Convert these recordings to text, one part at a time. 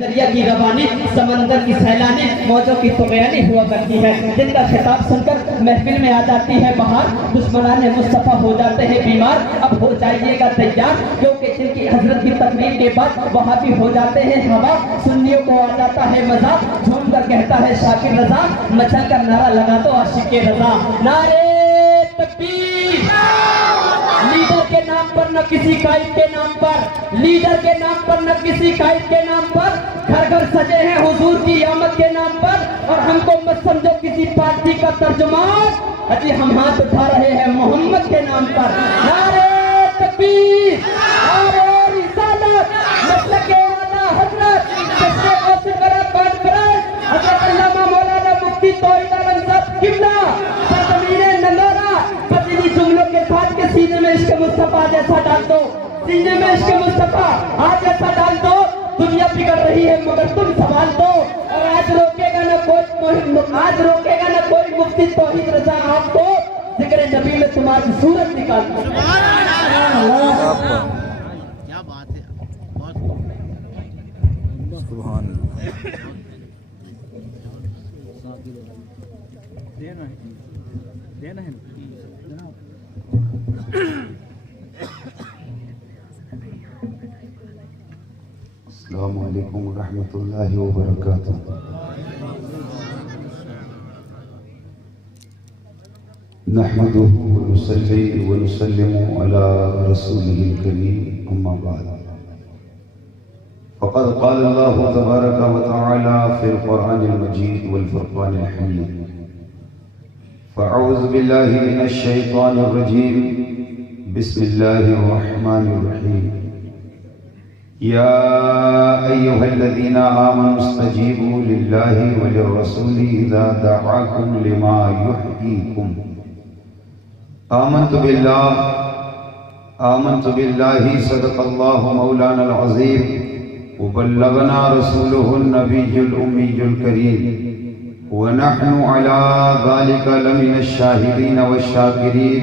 دریا کی روانی سمندر کی سیلانی موجوں کی طغیانی ہوا کرتی ہے، جن کا خطاب سن کر محفل میں آ جاتی ہے بہار، دشمنان مصطفیٰ ہو جاتے ہیں بیمار، اب ہو جائیے گا تیار، کیونکہ جن کی حضرت کی تقریر کے بعد وہاں بھی ہو جاتے ہیں ہوا، سنیوں کو آ جاتا ہے مزہ، جھوم کر کہتا ہے شاکر رضا، مچل کر نعرہ لگا تو عاشق رضا، نعرے تکبیر، لیڈر کے نام پر نہ کسی قائد کے نام پر، لیڈر کے نام پر نہ کسی قائد کے نام پر، گھر گھر سجے ہیں حضور کی آمد کے نام پر، اور ہم کو مت سمجھو کسی پارٹی کا ترجمان، اجی ہم ہاتھ اٹھا رہے ہیں محمد کے نام پر، نعرے تکبیر، نعرے رسالت، مسلک اعلیٰ حضرت، جشن غوث برا کانفرنس، حضرت علامہ مولانا مفتی توحید عالم صاحب قبلہ، سرزمین ننورہ، بدلی جملوں کے ساتھ کے سینے میں عشق مصطفیٰ جیسا ڈال دو، سینے میں عشق مصطفیٰ آج جیسا ڈال دو، دنیا بگڑ رہی ہے مگر تم سنبھال دو، اور آج روکے گا نہ کوئی مفتی توحید رضا آپ کو، ذکر نبی میں تمہاری صورت نکال دو۔ کیا بات ہے، سبحان اللہ۔ دینا ہے السلام علیکم ورحمۃ اللہ وبرکاتہ۔ نحمده ونصلي ونسلم على رسوله الكريم أما بعد، فقد قال الله تبارك وتعالى في القرآن المجيد والفرقان الحميد، فأعوذ بالله من الشيطان الرجيم، بسم الله الرحمن الرحيم، يا أيها الذين آمنوا استجيبوا لله وللرسول إذا دعاكم لما يحييكم، آمنت بالله صدق الله مولانا العظيم، وبلغنا رسوله النبي الأمي الكريم، ونحن على ذلك لمن الشاهدين والشاكرين،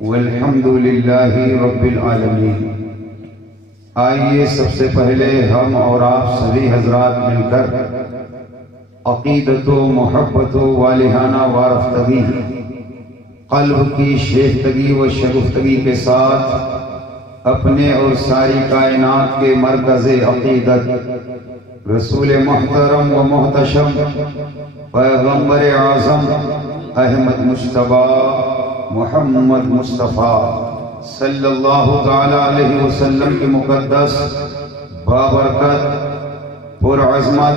والحمد لله رب العالمين۔ آئیے سب سے پہلے ہم اور آپ سبھی حضرات مل کر عقیدت و محبت و والہانہ وارفتگی، قلب کی شیفتگی و شگفتگی کے ساتھ اپنے اور ساری کائنات کے مرکز عقیدت رسول محترم و محتشم پیغمبر اعظم احمد مجتبی محمد مصطفیٰ صلی اللہ تعالی علیہ وسلم کے مقدس بابرکت پرعظمت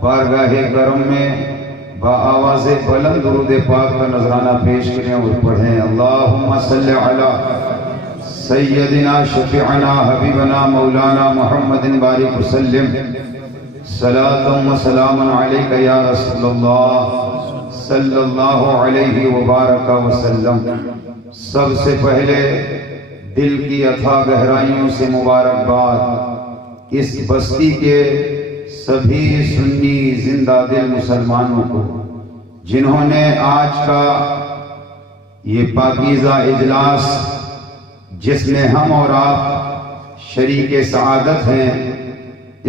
بارگاہ کرم میں بآواز بلند درود پاک کا نذرانہ پیش کریں اور پڑھیں، اللہم صلی علی سیدنا شفیعنا حبیبنا مولانا محمد بارک وسلم، صلاۃ و سلام علیک یا رسول اللہ صلی اللہ علیہ وبارک وسلم۔ سب سے پہلے دل کی اتھا گہرائیوں سے مبارکباد اس بستی کے سبھی سنی زندہ دل مسلمانوں کو، جنہوں نے آج کا یہ پاکیزہ اجلاس جس میں ہم اور آپ شریک سعادت ہیں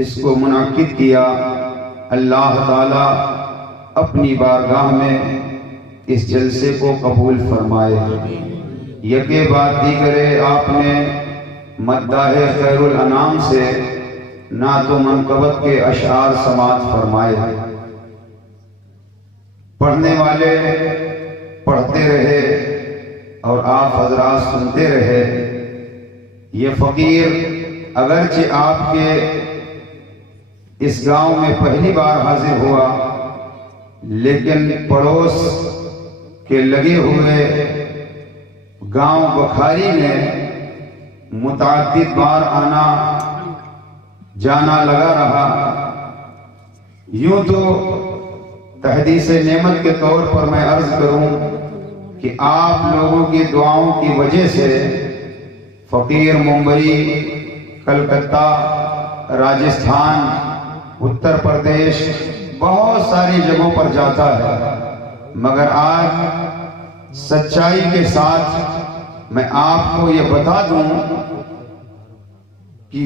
اس کو منعقد کیا، اللہ تعالی اپنی بارگاہ میں اس جلسے کو قبول فرمائے۔ یکے بعد دیگرے آپ نے مداح خیر الانام سے نعت و منقبت کے اشعار سماعت فرمائے، پڑھنے والے پڑھتے رہے اور آپ حضرات سنتے رہے۔ یہ فقیر اگرچہ آپ کے اس گاؤں میں پہلی بار حاضر ہوا، لیکن پڑوس کے لگے ہوئے گاؤں بکھاری میں متعدد بار آنا جانا لگا رہا۔ یوں تو تحدیث نعمت کے طور پر میں عرض کروں کہ آپ لوگوں کی دعاؤں کی وجہ سے فقیر ممبئی، کلکتہ، راجستھان، اتر پردیش بہت ساری جگہوں پر جاتا ہے، مگر آج سچائی کے ساتھ میں آپ کو یہ بتا دوں کہ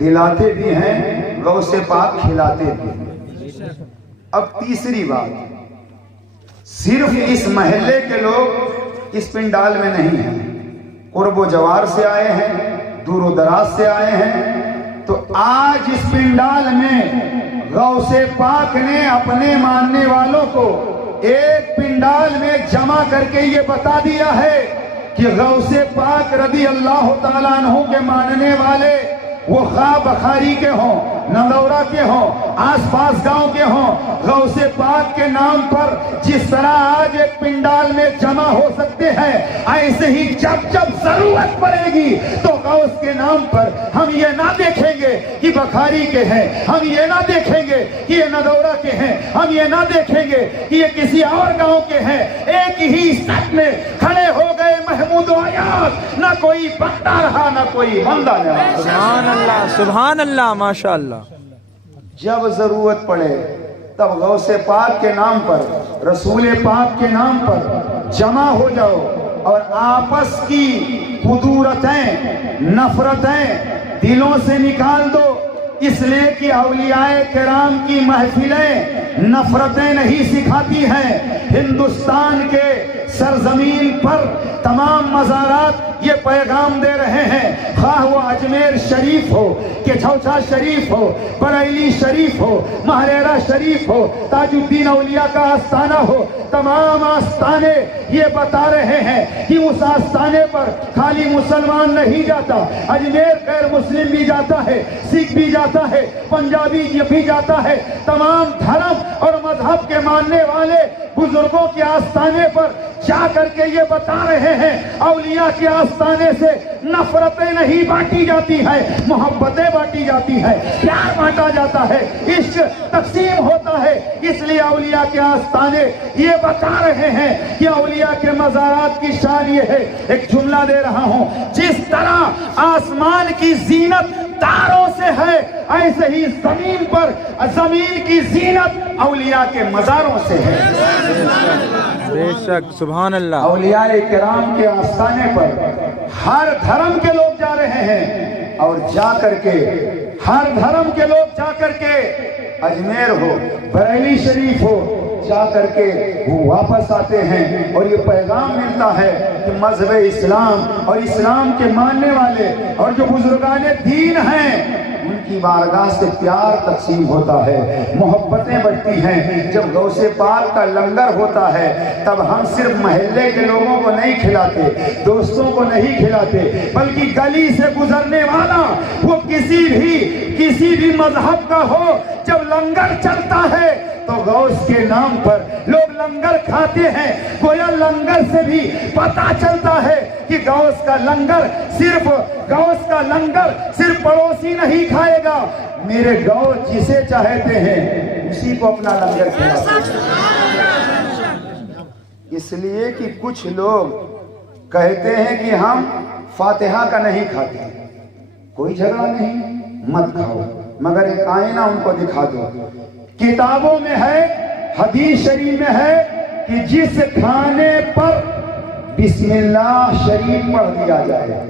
دلاتے بھی ہیں، غوث پاک کھلاتے بھی ہیں۔ اب تیسری بات، صرف اس محلے کے لوگ اس پنڈال میں نہیں ہیں، قرب و جوار سے آئے ہیں، دور و دراز سے آئے ہیں۔ تو آج اس پنڈال میں غوث پاک نے اپنے ماننے والوں کو ایک پنڈال میں جمع کر کے یہ بتا دیا ہے کہ غوث پاک رضی اللہ تعالیٰ عنہ کے ماننے والے، وہ خواہ بخاری کے ہوں، نندورہ کے ہوں، آس پاس گاؤں کے ہوں، غوث پاک کے نام پر جس طرح آج ایک پنڈال میں جمع ہو سکتے ہیں، ایسے ہی جب جب ضرورت پڑے گی تو غوث کے نام پر ہم یہ نہ دیکھیں گے کہ بخاری کے ہیں، ہم یہ نہ دیکھیں گے کہ یہ نندورہ کے ہیں، ہم یہ نہ دیکھیں گے کہ یہ کسی اور گاؤں کے ہیں، ایک ہی ساتھ میں کھڑے ہو گئے محمود و عیاض، نہ کوئی بندہ رہا نہ کوئی بندہ رہا۔ سبحان اللہ، سبحان اللہ، ماشاء اللہ۔ جب ضرورت پڑے تب غوث پاک کے نام پر، رسول پاک کے نام پر جمع ہو جاؤ اور آپس کی خدورتیں، نفرتیں دلوں سے نکال دو، اس لیے کہ اولیاء کرام کی محفلیں نفرتیں نہیں سکھاتی ہیں۔ ہندوستان کے سرزمین پر تمام مزارات یہ پیغام دے رہے ہیں، خواہ وہ اجمیر شریف ہو کہ چھوچا شریف ہو، بریلی شریف ہو، مہریرہ شریف ہو، تاج الدین اولیاء کا آستانہ ہو، تمام آستانے یہ بتا رہے ہیں کہ اس آستانے پر خالی مسلمان نہیں جاتا، اجمیر غیر مسلم بھی جاتا ہے، سکھ بھی جاتا ہے، پنجابی بھی جاتا ہے، تمام دھرم اور مذہب کے ماننے والے بزرگوں کے آستانے پر جا کر کے یہ بتا رہے ہیں، اولیاء کے آستانے سے نفرتیں نہیں بانٹی جاتی ہیں، محبتیں بانٹی جاتی ہیں، پیار بانٹا جاتا ہے، عشق تقسیم ہوتا ہے۔ اس لیے اولیاء کے آستانے یہ بتا رہے ہیں کہ اولیاء کے مزارات کی شان یہ ہے۔ ایک جملہ دے رہا ہوں، جس طرح آسمان کی زینت تاروں سے ہے، ایسے ہی زمین پر زمین کی زینت اولیاء کے مزاروں سے ہے۔ بے شک، سبحان اللہ۔ اولیاء کرام کے آستانے پر ہر دھرم کے لوگ جا رہے ہیں، اور جا کر کے ہر دھرم کے لوگ جا کر کے اجمیر ہو، بریلی شریف ہو، جا کر کے وہ واپس آتے ہیں اور یہ پیغام ملتا ہے کہ مذہب اسلام اور اسلام کے ماننے والے اور جو بزرگان دین ہیں ان کی بارگاہ سے پیار تقسیم ہوتا ہے، محبتیں بڑھتی ہیں۔ جب غوث پاک کا لنگر ہوتا ہے تب ہم صرف محلے کے لوگوں کو نہیں کھلاتے، دوستوں کو نہیں کھلاتے، بلکہ گلی سے گزرنے والا وہ کسی بھی مذہب کا ہو، جب لنگر چلتا ہے تو غوث کے نام پر لوگ لنگر کھاتے ہیں۔ گویا لنگر سے بھی پتا چلتا ہے کہ غوث کا لنگر صرف پڑوسی نہیں کھائے گا، میرے غوث جسے چاہتے ہیں اسی کو اپنا لنگر کھلاتے ہیں۔ اس لیے کہ کچھ لوگ کہتے ہیں کہ ہم فاتحہ کا نہیں کھاتے، کوئی جھگڑا نہیں، مت کھاؤ، مگر ایک آئینہ ان کو دکھا دو۔ کتابوں میں ہے، حدیث شریف میں ہے کہ جس کھانے پر بسم اللہ شریف پڑھ دیا جائے،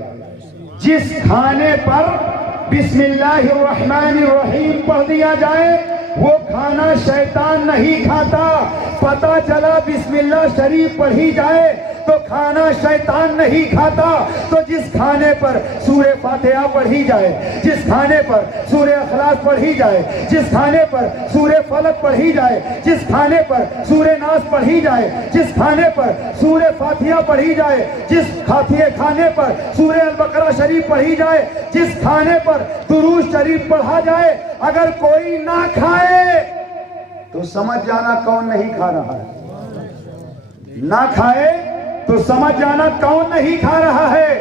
جس کھانے پر بسم اللہ الرحمن الرحیم پڑھ دیا جائے وہ کھانا شیطان نہیں کھاتا۔ پتہ چلا بسم اللہ شریف پڑھی جائے تو کھانا شیطان نہیں کھاتا۔ تو جس کھانے پر سورہ فاتحہ پڑھی جائے، جس کھانے پر سورہ اخلاص پڑھی جائے، جس کھانے پر سورہ فلق پڑھی جائے، جس کھانے پر سورہ ناس پڑھی جائے، جس کھانے پر سورہ فاتحہ پڑھی جائے، جس کھانے پر سورہ البقرہ شریف پڑھی جائے، جس کھانے پر درود شریف پڑھا جائے، اگر کوئی نہ کھائے تو سمجھ جانا کون نہیں کھا رہا ہے، نہ کھائے تو سمجھ جانا کون نہیں کھا رہا ہے۔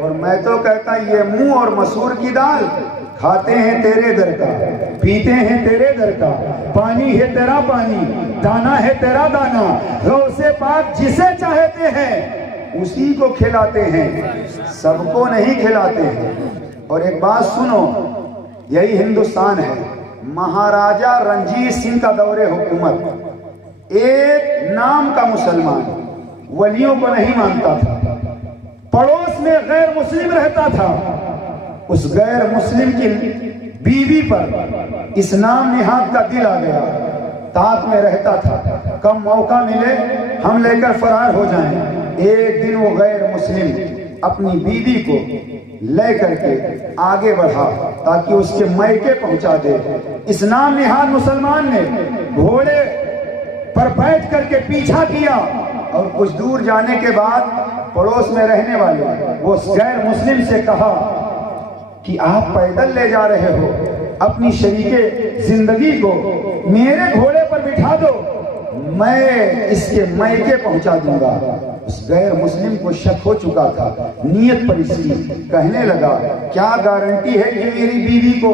اور میں تو کہتا یہ منہ اور مسور کی دال کھاتے ہیں تیرے در کا، پیتے ہیں تیرے در کا، پانی ہے تیرا پانی، دانا ہے تیرا دانا، غوث پاک جسے چاہتے ہیں اسی کو کھلاتے ہیں، سب کو نہیں کھلاتے ہیں۔ اور ایک بات سنو، یہی ہندوستان ہے، مہاراجہ رنجیت سنگھ کا دور حکومت، ایک نام کا مسلمان ولیوں کو نہیں مانتا تھا، پڑوس میں غیر مسلم رہتا تھا، اس غیر مسلم کی بیوی پر اسلام نہاد کا دل آ گیا. طاق میں رہتا تھا کم موقع ملے ہم لے کر فرار ہو جائیں. ایک دن وہ غیر مسلم اپنی بیوی کو لے کر کے آگے بڑھا تاکہ اس کے میکے پہنچا دے. اسلام نہاد مسلمان نے گھوڑے پر بیٹھ کر کے پیچھا کیا اور کچھ دور جانے کے بعد پڑوس میں رہنے والے وہ غیر مسلم سے کہا کہ آپ پیدل لے جا رہے ہو اپنی شریک زندگی کو میرے گھوڑے پر بٹھا دو, میں اس کے میکے پہنچا دوں گا. اس غیر مسلم کو شک ہو چکا تھا نیت پر اس کی. کہنے لگا کیا گارنٹی ہے کہ میری بیوی کو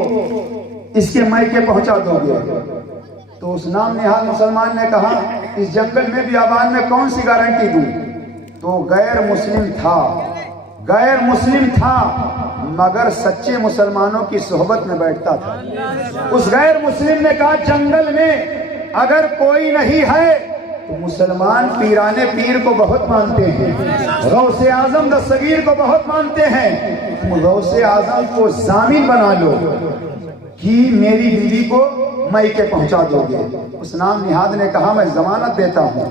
اس کے میکے پہنچا دو گے؟ تو اس نام نہاد مسلمان نے کہا اس جنگل میں بیابان میں کون سی گارنٹی دوں. تو غیر مسلم تھا مگر سچے مسلمانوں کی صحبت میں بیٹھتا تھا. اس غیر مسلم نے کہا جنگل میں اگر کوئی نہیں ہے تو مسلمان پیران پیر کو بہت مانتے ہیں, غوث اعظم دستگیر کو بہت مانتے ہیں, تم غوث اعظم کو ضامن بنا لو کہ میری بیوی کو میکے پہنچا دو گے. اس نام نہاد نے کہا میں ضمانت دیتا ہوں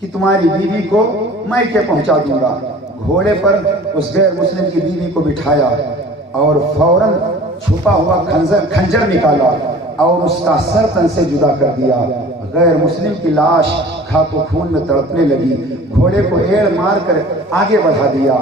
کہ تمہاری بیوی کو میکے پہنچا دوں گا. گھوڑے پر اس غیر مسلم کی بیوی کو بٹھایا اور فوراً چھپا ہوا خنجر نکالا اور اس کا سر تن سے جدا کر دیا. غیر مسلم کی لاش خاک و خون میں تڑپنے لگی. گھوڑے کو ایڑ مار کر آگے بڑھا دیا.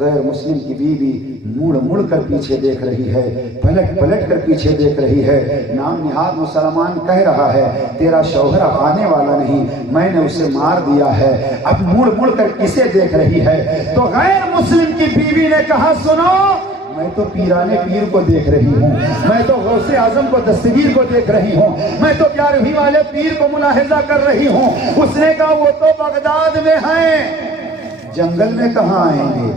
غیر مسلم کی بیوی مڑ کر پیچھے دیکھ رہی ہے, پلٹ کر پیچھے دیکھ رہی ہے. نام نہاد مسلمان کہہ رہا ہے تیرا شوہر آنے والا نہیں, میں نے اسے مار دیا ہے, اب مڑ کر کسے دیکھ رہی ہے؟ تو غیر مسلم کی بیوی نے کہا سنو میں تو پیرانے پیر کو دیکھ رہی ہوں, میں تو غوث اعظم کو دستگیر کو دیکھ رہی ہوں, میں تو 11ویں والے پیر کو ملاحظہ کر رہی ہوں. اس نے کہا وہ تو بغداد میں ہیں, جنگل میں کہاں آئیں گے؟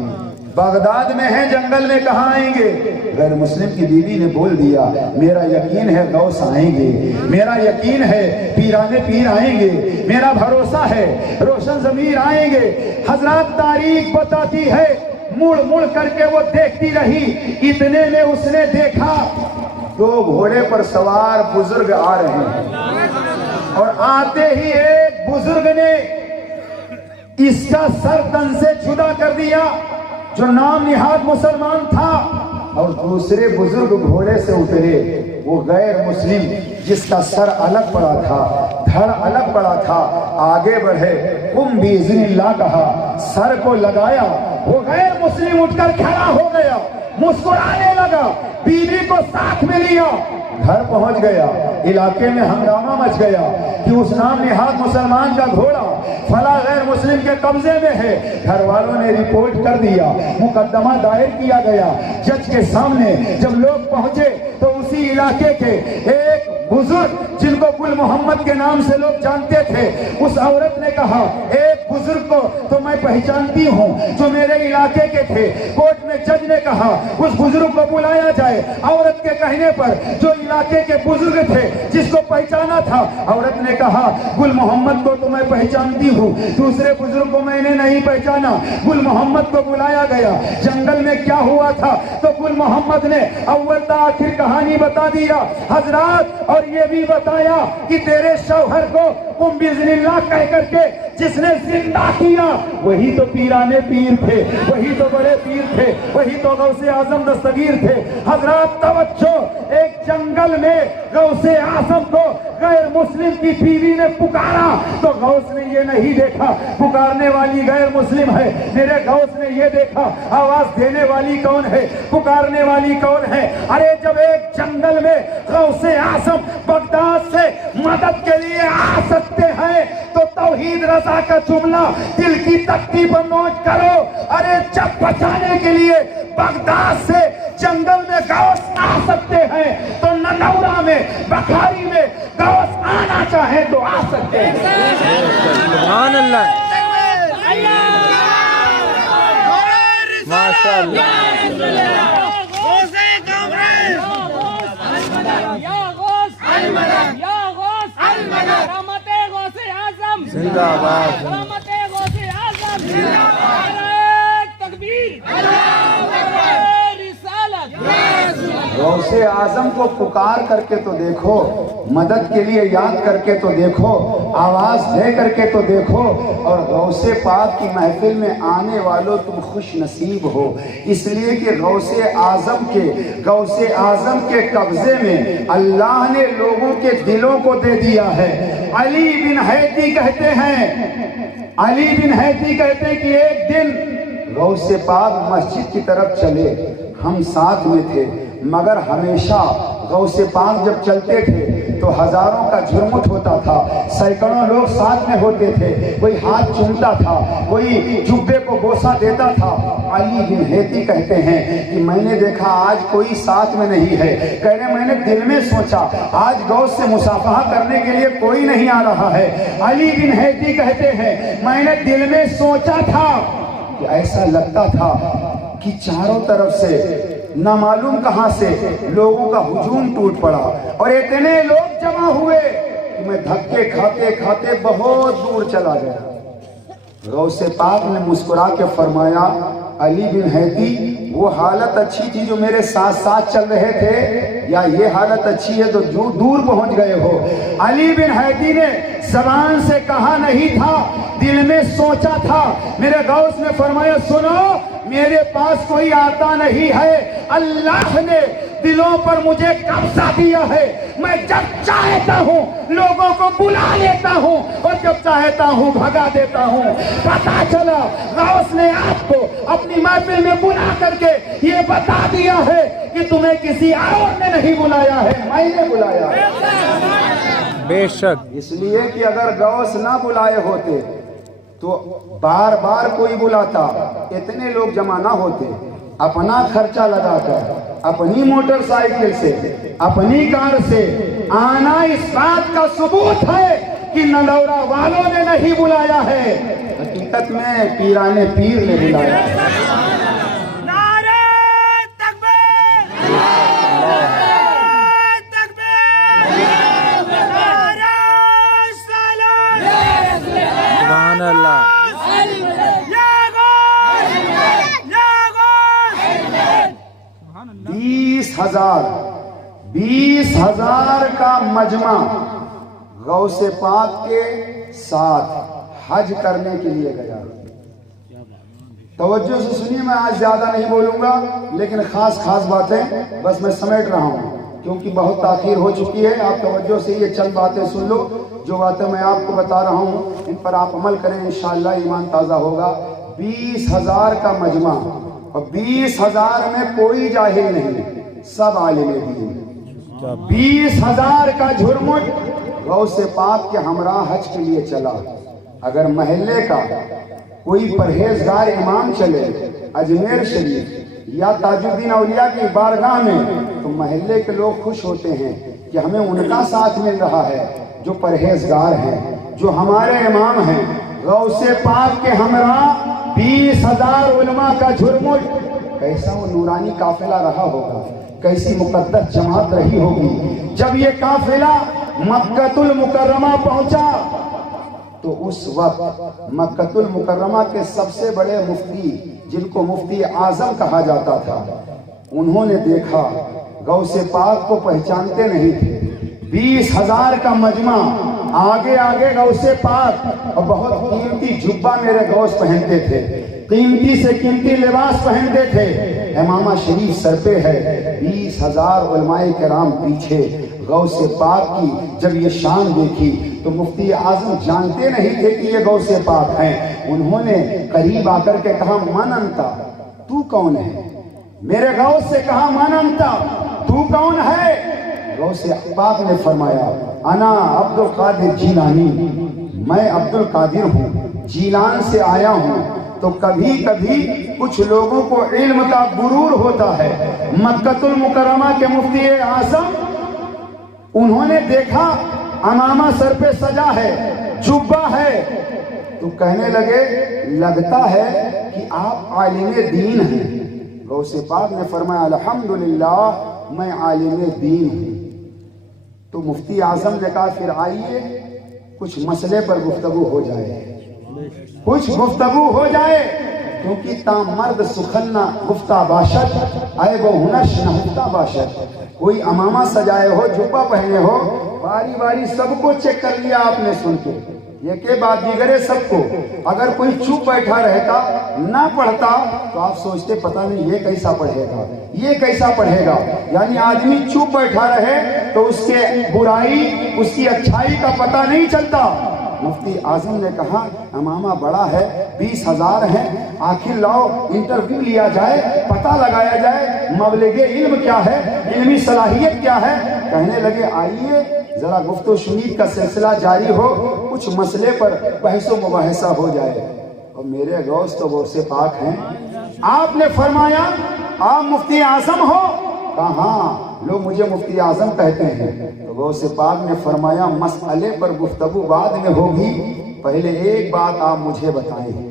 بغداد میں ہیں, جنگل میں کہاں آئیں گے؟ غیر مسلم کی بیوی نے بول دیا میرا یقین ہے غوث آئیں گے, میرا یقین ہے پیرانے پیر آئیں گے, میرا بھروسہ ہے روشن ضمیر آئیں گے. حضرات تاریخ بتاتی ہے مڑ کر کے وہ دیکھتی رہی. اتنے میں اس نے دیکھا 2 گھوڑے پر سوار بزرگ آ رہے ہیں اور آتے ہی ایک بزرگ نے اس کا سر تن سے جدا کر دیا جو نام نہاد مسلمان تھا, اور دوسرے بزرگ گھوڑے سے اترے. وہ غیر مسلم جس کا سر الگ پڑا تھا, دھڑ الگ پڑا تھا, آگے بڑھے قم باذن اللہ کہا, سر کو لگایا. وہ غیر مسلم اٹھ کر کھڑا ہو گیا, مسکرانے لگا, بیوی کو ساتھ میں لیا, گھر پہنچ گیا. علاقے میں ہنگامہ مچ گیا کہ اس نام نہاد مسلمان کا گھوڑا فلاں غیر مسلم کے قبضے میں ہے. گھر والوں نے رپورٹ کر دیا, مقدمہ دائر کیا گیا جج کے سامنے. جب لوگ پہنچے تو اسی علاقے کے ایک بزرگ جن کو گل محمد کے نام سے لوگ جانتے تھے, اس عورت نے کہا ایک بزرگ کو تو میں پہچانتی ہوں جو میرے علاقے کے تھے. کورٹ میں جج نے کہا اس بزرگ کو بلایا جائے. عورت کے کہنے پر جو علاقے کے بزرگ تھے جس کو پہچانا تھا, عورت نے کہا گل محمد کو تو میں پہچانتی ہوں, دوسرے بزرگ کو میں نے نہیں پہچانا. گل محمد کو بلایا گیا. جنگل میں کیا ہوا تھا تو گل محمد نے اول تا آخر کہانی بتا دیا حضرات, اور یہ بھی بتایا کہ تیرے شوہر کو قم باذن اللہ کہہ کر کے جس نے زندہ کیا وہی تو پیرانے پیر تھے, وہی تو بڑے پیر تھے, وہی تو غوث اعظم دستگیر تھے. حضرات توجہ, ایک جنگل میں غوث اعظم کو غیر مسلم کی بیوی نے پکارا تو غوث نے یہ نہیں دیکھا پکارنے والی غیر مسلم ہے, میرے غوث نے یہ دیکھا آواز دینے والی کون ہے, پکارنے والی کون ہے. ارے جب ایک جنگل میں غوث اعظم بغداد سے مدد کے لیے آ سکتے ہیں تو توحید رضا کا جملہ دل کی تختی پر نوٹ کرو. ارے جب بچانے کے لیے بغداد سے جنگل میں غوث آ سکتے ہیں تو ننورہ میں بخاری میں غوث آنا چاہے تو آ سکتے ہیں. سبحان اللہ, ماشاء اللہ. زندہ باد, تکبیر, رسالت, غوث اعظم کو پکار کر کے تو دیکھو، مدد کے لیے یاد کر کے تو دیکھو، آواز دے کر کے تو دیکھو، اور غوث پاک کی محفل میں آنے والوں تم خوش نصیب ہو، اس لیے کہ غوث اعظم کے قبضے میں اللہ نے لوگوں کے دلوں کو دے دیا ہے۔ علی بن حیدی کہتے ہیں کہ ایک دن غوث پاک مسجد کی طرف چلے، ہم ساتھ میں تھے، مگر ہمیشہ غوث پاک جب چلتے تھے تو ہزاروں کا جھرمٹ ہوتا تھا، سینکڑوں لوگ ساتھ میں ہوتے تھے، کوئی ہاتھ چومتا تھا، کوئی جبے کو بوسہ دیتا تھا۔ علی بن حیدی کہتے ہیں کہ میں نے دیکھا آج کوئی ساتھ میں نہیں ہے، کہہ رہے میں نے دل میں سوچا آج غوث سے مصافحہ کرنے کے لیے کوئی نہیں آ رہا ہے۔ علی بن حیدی کہتے ہیں میں نے دل میں سوچا تھا کہ ایسا لگتا تھا کہ چاروں طرف سے نہ معلوم کہاں سے لوگوں کا ہجوم ٹوٹ پڑا اور اتنے لوگ جمع ہوئے کہ میں دھکے کھاتے کھاتے بہت دور چلا گیا۔ غوث پاک نے مسکرا کے فرمایا علی بن حیدی وہ حالت اچھی تھی جو میرے ساتھ ساتھ چل رہے تھے، یا یہ حالت اچھی ہے تو جو دور پہنچ گئے ہو؟ علی بن حیدی نے زبان سے کہا نہیں تھا، دل میں سوچا تھا۔ میرے غوث نے فرمایا سنو، میرے پاس کوئی آتا نہیں ہے، اللہ نے دلوں پر مجھے قبضہ دیا ہے، میں جب چاہتا ہوں لوگوں کو بلا لیتا ہوں اور جب چاہتا ہوں بھگا دیتا ہوں۔ پتا چلا غوث نے آپ کو اپنی محفل میں بلا کر کے یہ بتا دیا ہے کہ تمہیں کسی اور نے نہیں بلایا ہے، میں نے بلایا ہے۔ بے شک اس لیے کہ اگر غوث نہ بلائے ہوتے تو بار بار کوئی بلاتا، اتنے لوگ جمع نہ ہوتے۔ اپنا خرچہ لگا کر اپنی موٹر سائیکل سے اپنی کار سے آنا اس بات کا ثبوت ہے کہ نلورا والوں نے نہیں بلایا ہے، حقیقت میں پیران پیر نے بلایا ہے۔ سبحان اللہ۔ 20,000 کا مجمع غوث پاک کے ساتھ حج کرنے کے لیے گیا۔ توجہ سے سنیے، میں آج زیادہ نہیں بولوں گا لیکن خاص باتیں بس میں سمیٹ رہا ہوں کیونکہ بہت تاخیر ہو چکی ہے۔ آپ توجہ سے یہ چند باتیں سن لو، جو باتیں میں آپ کو بتا رہا ہوں ان پر آپ عمل کریں، انشاءاللہ ایمان تازہ ہوگا۔ 20,000 کا مجمع اور 20,000 میں کوئی جاہل نہیں، سب عالم دین۔ 20,000 کا جھرمٹ غوث پاک کے ہمراہ حج کے لیے چلا۔ اگر محلے کا کوئی پرہیزگار امام چلے اجمیر شریف یا تاج الدین اولیاء کی بارگاہ میں تو محلے کے لوگ خوش ہوتے ہیں کہ ہمیں ان کا ساتھ مل رہا ہے جو پرہیزگار ہیں، جو ہمارے امام ہیں۔ غوث پاک کے ہمراہ 20,000 علماء کا جھرمٹ، کیسا وہ نورانی قافلہ رہا ہوگا، کیسی مقدس جماعت رہی ہوگی۔ جب یہ قافلہ مکۃ المکرمہ پہنچا تو اس وقت مکۃ المکرمہ کے سب سے بڑے مفتی، جن کو مفتی اعظم کہا جاتا تھا، انہوں نے دیکھا غوث پاک کو پہچانتے نہیں تھے۔ 20,000 کا مجمع، آگے غوث پاک، اور بہت قیمتی جبہ میرے غوث پہنتے تھے، قیمتی سے قیمتی لباس پہنتے تھے، امامہ شریف سر پہ ہے۔ 20,000 علماء کرام پیچھے۔ غوث پاک کی جب یہ شان دیکھی تو مفتی اعظم جانتے نہیں تھے کہ یہ غوث پاک ہیں۔ انہوں نے قریب آ کر کے کہا من انتا، تو کون ہے؟ میرے غوث سے کہا من انتا، تو کون ہے؟ غوث پاک نے فرمایا انا عبد القادر جیلانی، میں عبد القادر ہوں، جیلان سے آیا ہوں۔ تو کبھی کچھ لوگوں کو علم کا غرور ہوتا ہے۔ مکۃ المکرمہ کے مفتی اعظم، انہوں نے دیکھا امامہ سر پہ سجا ہے، جبہ ہے، تو کہنے لگے لگتا ہے کہ آپ عالم دین ہیں۔ غوث پاک نے فرمایا الحمدللہ میں عالم دین ہوں۔ تو مفتی اعظم نے کہا پھر آئیے کچھ مسئلے پر گفتگو ہو جائے، کچھ گفتگو ہو جائے۔ کیونکہ تا مرد سخنہ گفتہ باشد اے وہ ہنش نہفتہ باشد. کوئی امامہ سجائے ہو, جبہ پہنے ہو, باری باری سب کو چیک کر لیا آپ نے سن کے, یہ کہ بات دیگرے سب کو. اگر کوئی چپ بیٹھا رہتا نہ پڑھتا تو آپ سوچتے پتہ نہیں یہ کیسا پڑھے گا, یہ کیسا پڑھے گا. یعنی آدمی چپ بیٹھا رہے تو اس کے برائی اس کی اچھائی کا پتہ نہیں چلتا. مفتی اعظم نے کہا امامہ بڑا ہے, 20,000 ہیں, آخر لاؤ انٹرویو لیا جائے, پتہ لگایا جائے مبلغ علم کیا ہے, علمی صلاحیت کیا ہے. کہنے لگے آئیے ذرا گفت و شنید کا سلسلہ جاری ہو, کچھ مسئلے پر بحث و مباحثہ ہو جائے. اور میرے غوث تو غوث پاک ہیں. آپ نے فرمایا آپ مفتی اعظم ہو؟ کہاں, لوگ مجھے مفتی اعظم کہتے ہیں. تو غوث پاک نے فرمایا مسئلے پر گفتگو بعد میں ہوگی, پہلے ایک بات آپ مجھے بتائیں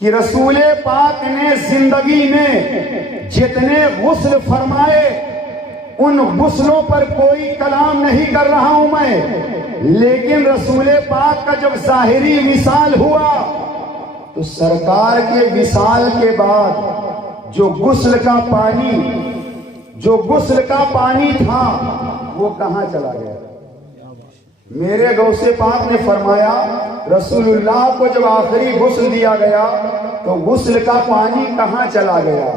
کہ رسول پاک نے زندگی میں جتنے غسل فرمائے ان غسلوں پر کوئی کلام نہیں کر رہا ہوں میں, لیکن رسول پاک کا جب ظاہری وصال ہوا تو سرکار کے وصال کے بعد جو غسل کا پانی تھا وہ کہاں چلا گیا؟ میرے غوث پاک نے فرمایا رسول اللہ کو جب آخری غسل دیا گیا تو غسل کا پانی کہاں چلا گیا؟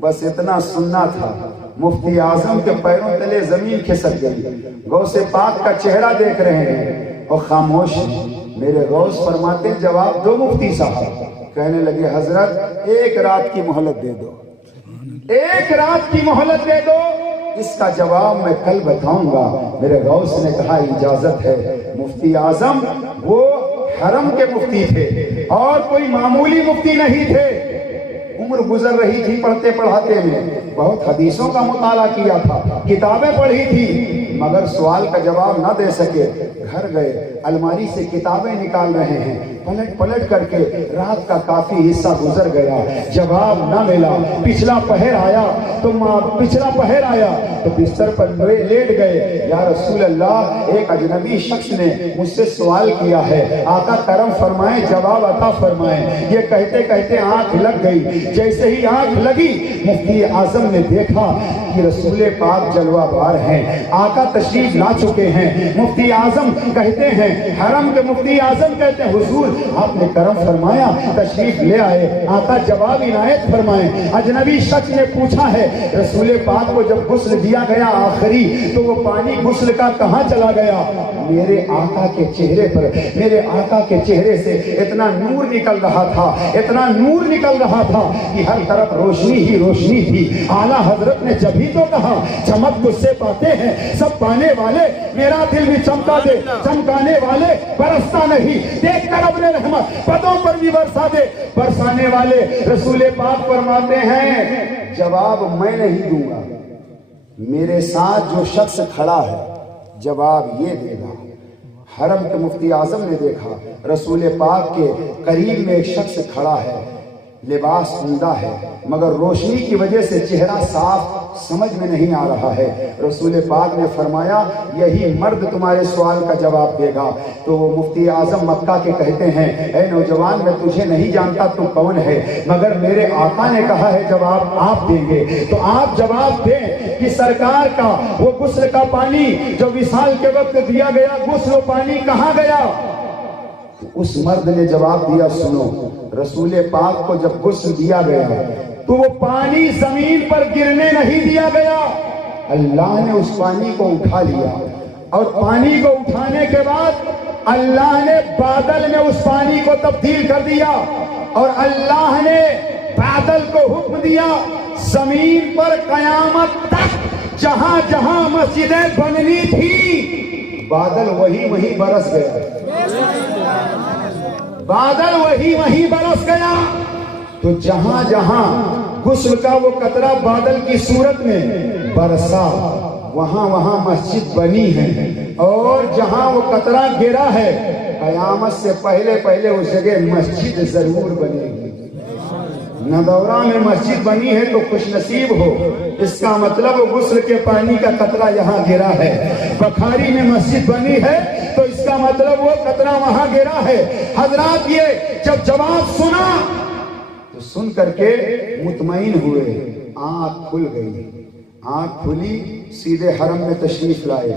بس اتنا سننا تھا. مفتی اعظم کے پیروں تلے زمین کھسک گئی, غوث پاک کا چہرہ دیکھ رہے ہیں اور خاموش ہیں. میرے غوث فرماتے جواب دو مفتی صاحب. کہنے لگے حضرت ایک رات کی مہلت دے دو, ایک رات کی مہلت دے دو, اس کا جواب میں کل بتاؤں گا. میرے غوث نے کہا اجازت ہے. مفتی اعظم وہ حرم کے مفتی تھے اور کوئی معمولی مفتی نہیں تھے. عمر گزر رہی تھی پڑھتے پڑھاتے میں, بہت حدیثوں کا مطالعہ کیا تھا, کتابیں پڑھی تھی, مگر سوال کا جواب نہ دے سکے. گھر گئے, الماری سے کتابیں نکال رہے ہیں, پلٹ پلٹ کر کے رات کا کافی حصہ گزر گیا, جواب نہ ملا. پچھلا پہر آیا تو بستر پر لیٹ گئے. یا رسول اللہ ایک اجنبی شخص نے مجھ سے سوال کیا ہے, آقا کرم فرمائیں جواب عطا فرمائیں. یہ کہتے کہتے آنکھ لگ گئی. جیسے ہی آنکھ لگی مفتی اعظم نے دیکھا کہ رسول پاک جلوہ بار ہیں, آقا تشریف لا چکے ہیں. مفتی اعظم کہتے ہیں, حرم کے مفتی اعظم کہتے ہیں حضور آپ نے کرم فرمایا تشریف لے آئے, آقا جواب عنایت فرمائیں. اجنبی شخص نے پوچھا ہے رسول پاک کو جب غسل دیا گیا آخری تو وہ پانی غسل کا کہاں چلا گیا؟ میرے آقا کے چہرے پر, میرے آقا کے چہرے سے اتنا نور نکل رہا تھا, اتنا نور نکل رہا تھا کہ ہر طرف روشنی ہی روشنی تھی. اعلیٰ حضرت نے جبھی تو کہا چمک تجھ سے پاتے ہیں سب پانے والے, میرا دل بھی چمکا دے, چمکانے والے برستا نہیں, دیکھ کر اپنے رحمت پدوں پر بھی برسا دے, برسانے والے. رسول پاک فرماتے ہیں جواب میں نہیں دوں گا, میرے ساتھ جو شخص کھڑا ہے جواب یہ دے گا. حرم کے مفتی اعظم نے دیکھا رسول پاک کے قریب میں ایک شخص کھڑا ہے, لباس عمدہ ہے مگر روشنی کی وجہ سے چہرہ صاف سمجھ میں نہیں آ رہا ہے. رسول پاک نے فرمایا یہی مرد تمہارے سوال کا جواب دے گا. تو وہ مفتی اعظم مکہ کے کہتے ہیں اے نوجوان میں تجھے نہیں جانتا تو کون ہے, مگر میرے آقا نے کہا ہے جواب آپ دیں گے. تو آپ جواب دیں کہ سرکار کا وہ غسل کا پانی جو وصال کے وقت دیا گیا غسل و پانی کہاں گیا؟ اس مرد نے جواب دیا سنو, رسول پاک کو جب غسل دیا گیا تو وہ پانی زمین پر گرنے نہیں دیا گیا, اللہ نے اس پانی کو اٹھا لیا, اور پانی کو اٹھانے کے بعد اللہ نے بادل میں اس پانی کو تبدیل کر دیا, اور اللہ نے بادل کو حکم دیا زمین پر قیامت تک جہاں جہاں مسجدیں بننی تھی بادل وہی برس گیا, بادل وہی برس گیا. تو جہاں جہاں غسل کا وہ قطرہ بادل کی صورت میں برسا وہاں مسجد بنی ہے, اور جہاں وہ قطرہ گرا ہے قیامت سے پہلے اس جگہ مسجد ضرور بنے گی. ندورہ میں مسجد بنی ہے تو خوش نصیب ہو, اس کا مطلب غسل کے پانی کا قطرہ یہاں گرا ہے. بخاری میں مسجد بنی ہے تو اس کا مطلب وہ قطرہ وہاں گرا ہے. حضرات یہ جب جواب سنا تو سن کر کے مطمئن ہوئے، آنکھ کھل گئی، آنکھ کھلی، سیدھے حرم میں تشریف لائے،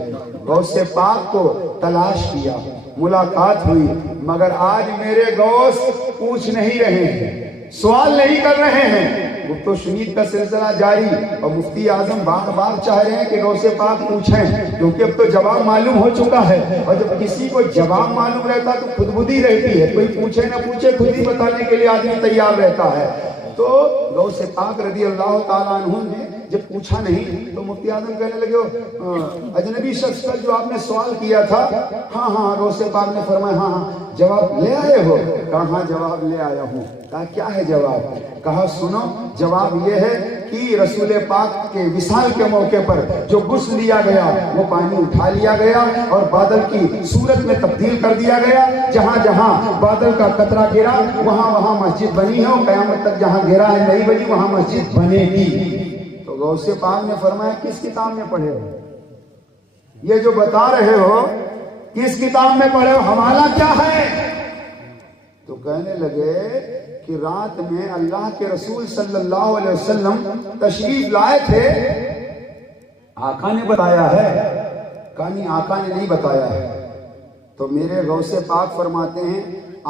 غوث پاک کو تلاش کیا، ملاقات ہوئی، مگر آج میرے غوث پوچھ نہیں رہے ہیں، سوال نہیں کر رہے ہیں۔ گفت و شنید کا سلسلہ جاری، اور مفتی اعظم بار بار چاہ رہے ہیں کہ غوث پاک پوچھیں، کیونکہ اب تو جواب معلوم ہو چکا ہے، اور جب کسی کو جواب معلوم رہتا تو خود بدی رہتی ہے، کوئی پوچھے نہ پوچھے خود ہی بتانے کے لیے آدمی تیار رہتا ہے۔ تو غوث پاک رضی اللہ تعالیٰ عنہ نے جب پوچھا نہیں تو مفتی اعظم کہنے لگے، اجنبی شخص کا جو آپ نے سوال کیا تھا، ہاں ہاں، غوث پاک نے فرمایا ہاں ہاں، جواب لے آئے ہو؟ کہا ہاں جواب لے آیا ہوں۔ کہا کیا ہے جواب؟ کہا سنو، جواب یہ ہے کہ رسول پاک کے وصال کے موقع پر جو غسل لیا گیا وہ پانی اٹھا لیا گیا اور بادل کی صورت میں تبدیل کر دیا گیا، جہاں جہاں بادل کا قطرہ گرا وہاں وہاں مسجد بنی ہے، اور قیامت تک جہاں گرا ہے نہیں بنی وہاں مسجد بنے گی۔ تو غوث پاک نے فرمایا کس کتاب میں پڑھے ہو؟ یہ جو بتا رہے ہو کس کتاب میں پڑھے ہو، حوالہ کیا ہے؟ تو کہنے لگے کہ رات میں اللہ کے رسول صلی اللہ علیہ وسلم تشریف لائے تھے، آقا نے بتایا ہے؟ کہا نہیں، آقا نے نہیں بتایا ہے۔ تو میرے غوث پاک فرماتے ہیں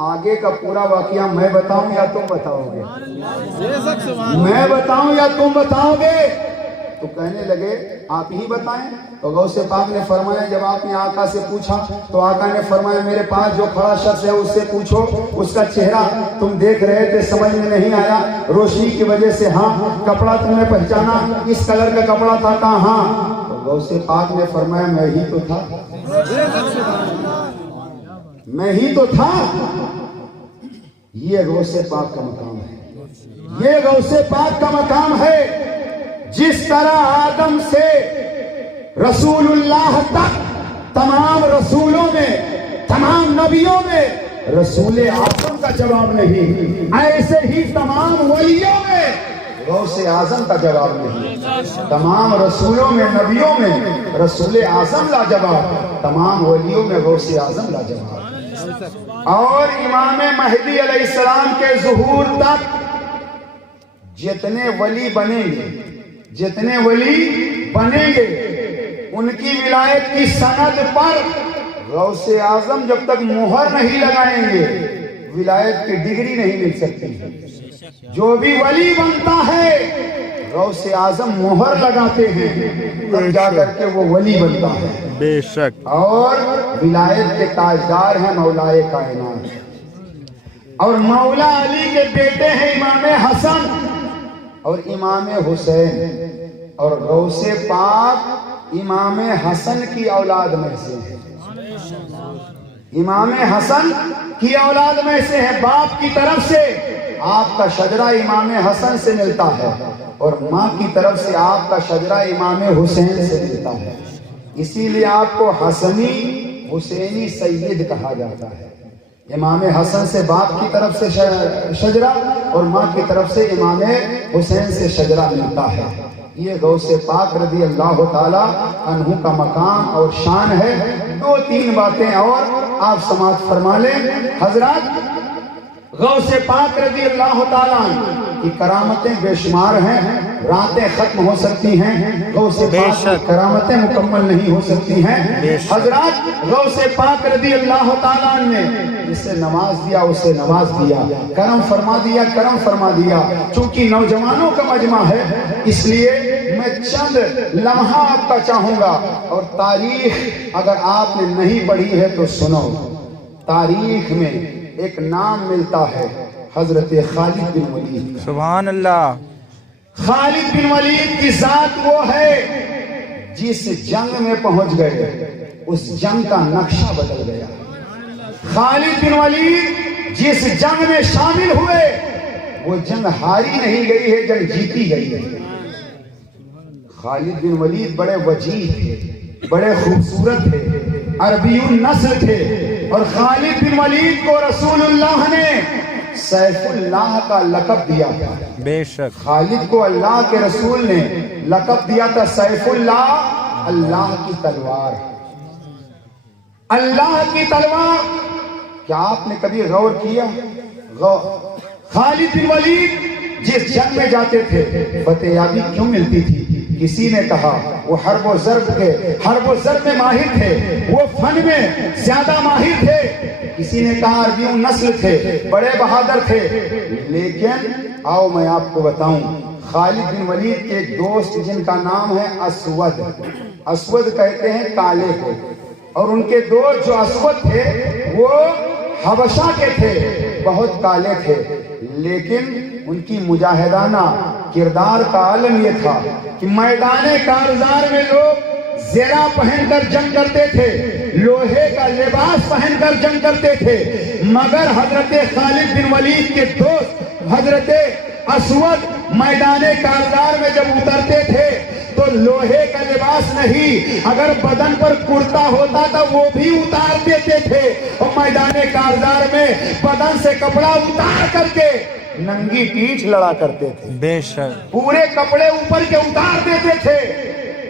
آگے کا پورا واقعہ میں بتاؤں یا تم بتاؤ گے؟ میں بتاؤں یا تم بتاؤ گے؟ تو کہنے لگے آپ ہی بتائیں۔ تو غوث پاک نے فرمایا جب آپ نے آقا سے پوچھا تو آقا نے فرمایا میرے پاس جو کھڑا شخص ہے اس سے پوچھو، اس کا چہرہ تم دیکھ رہے تھے سمجھ میں نہیں آیا روشنی کی وجہ سے، ہاں کپڑا تم نے پہچانا اس کلر کا کپڑا تھا؟ کہا ہاں۔ تو غوث پاک نے فرمایا میں ہی تو تھا، میں ہی تو تھا۔ یہ غوث پاک کا مقام ہے، یہ غوث پاک کا مقام ہے۔ جس طرح آدم سے رسول اللہ تک تمام رسولوں میں، تمام نبیوں میں رسول اعظم کا جواب نہیں، ایسے ہی تمام ولیوں میں غوث اعظم کا جواب نہیں۔ تمام رسولوں میں، نبیوں میں رسول اعظم لاجواب، تمام ولیوں میں غوث اعظم لاجواب۔ اور امام مہدی علیہ السلام کے ظہور تک جتنے ولی بنیں گے، جتنے ولی بنیں گے، ان کی ولایت کی سند پر غوث اعظم جب تک مہر نہیں لگائیں گے ولایت کی ڈگری نہیں مل سکتی۔ جو بھی ولی بنتا ہے غوث اعظم مہر لگاتے ہیں تب جا کر کے وہ ولی بنتا ہے۔ بے شک۔ اور ولایت کے تاجدار ہیں مولائے کائنات، اور مولا علی کے بیٹے ہیں امام حسن اور امام حسین، اور غوث پاک امام حسن کی اولاد میں سے ہے، امام حسن کی اولاد میں سے ہے۔ باپ کی طرف سے آپ کا شجرہ امام حسن سے ملتا ہے اور ماں کی طرف سے آپ کا شجرہ امام حسین سے ملتا ہے، اسی لیے آپ کو حسنی حسینی سید کہا جاتا ہے۔ امام حسن سے باپ کی طرف سے شجرہ اور ماں کی طرف سے امام حسین سے شجرہ ملتا ہے۔ یہ غوث پاک رضی اللہ تعالی عنہ کا مقام اور شان ہے۔ دو تین باتیں اور آپ سماعت فرما لیں حضرات۔ غوث پاک رضی اللہ تعالیٰ کی کرامتیں بے شمار ہیں، راتیں ختم ہو سکتی ہیں، غوث پاک کی کرامتیں مکمل نہیں ہو سکتی ہیں۔ حضرات غوث پاک رضی اللہ تعالیٰ نے جسے نواز دیا اسے نواز دیا، کرم فرما دیا کرم فرما دیا۔ چونکہ نوجوانوں کا مجمع ہے اس لیے میں چند لمحہ آپ کا چاہوں گا، اور تاریخ اگر آپ نے نہیں پڑھی ہے تو سنو۔ تاریخ میں ایک نام ملتا ہے حضرت خالد بن ولید۔ سبحان اللہ۔ خالد بن ولید کی ذات وہ ہے جس جنگ میں پہنچ گئے اس جنگ کا نقشہ بدل گیا۔ خالد بن ولید جس جنگ میں شامل ہوئے وہ جنگ ہاری نہیں گئی ہے، جنگ جیتی گئی ہے۔ خالد بن ولید بڑے وجیح تھے، بڑے خوبصورت تھے، عربی النسل تھے، اور خالد بن ولید کو رسول اللہ نے سیف اللہ کا لقب دیا تھا۔ بے شک۔ خالد کو اللہ کے رسول نے لقب دیا تھا سیف اللہ، اللہ کی تلوار، اللہ کی تلوار۔ کیا آپ نے کبھی غور کیا؟ خالد بن ولید جس جنگ میں جاتے تھے فتح یابی کیوں ملتی تھی؟ کسی نے کہا وہ حرب و ضرب میں ماہر تھے، وہ فن میں زیادہ ماہر تھے، کسی نے کہا عربیوں نسل تھے، بڑے بہادر تھے۔ لیکن آؤ میں آپ کو بتاؤں، خالد بن ولید کے ایک دوست جن کا نام ہے اسود کہتے ہیں کالے کو، اور ان کے دوست جو اسود تھے وہ حبشہ کے تھے، بہت کالے تھے، لیکن ان کی مجاہدانہ کردار کا عالم یہ تھا کہ میدان کارزار میں لوگ زرہ پہن کر جنگ کرتے تھے، لوہے کا لباس پہن کر جنگ کرتے تھے، مگر حضرت خالد بن ولید کے دوست حضرت اسود میدان کارزار میں جب اترتے تھے تو لوہے کا لباس نہیں، اگر بدن پر کرتا ہوتا تھا وہ بھی اتار دیتے تھے، اور میدان کارزار میں بدن سے کپڑا اتار کر کے ننگی پیٹھ لڑا کرتے تھے، بے شک پورے کپڑے اوپر کے اتار دیتے تھے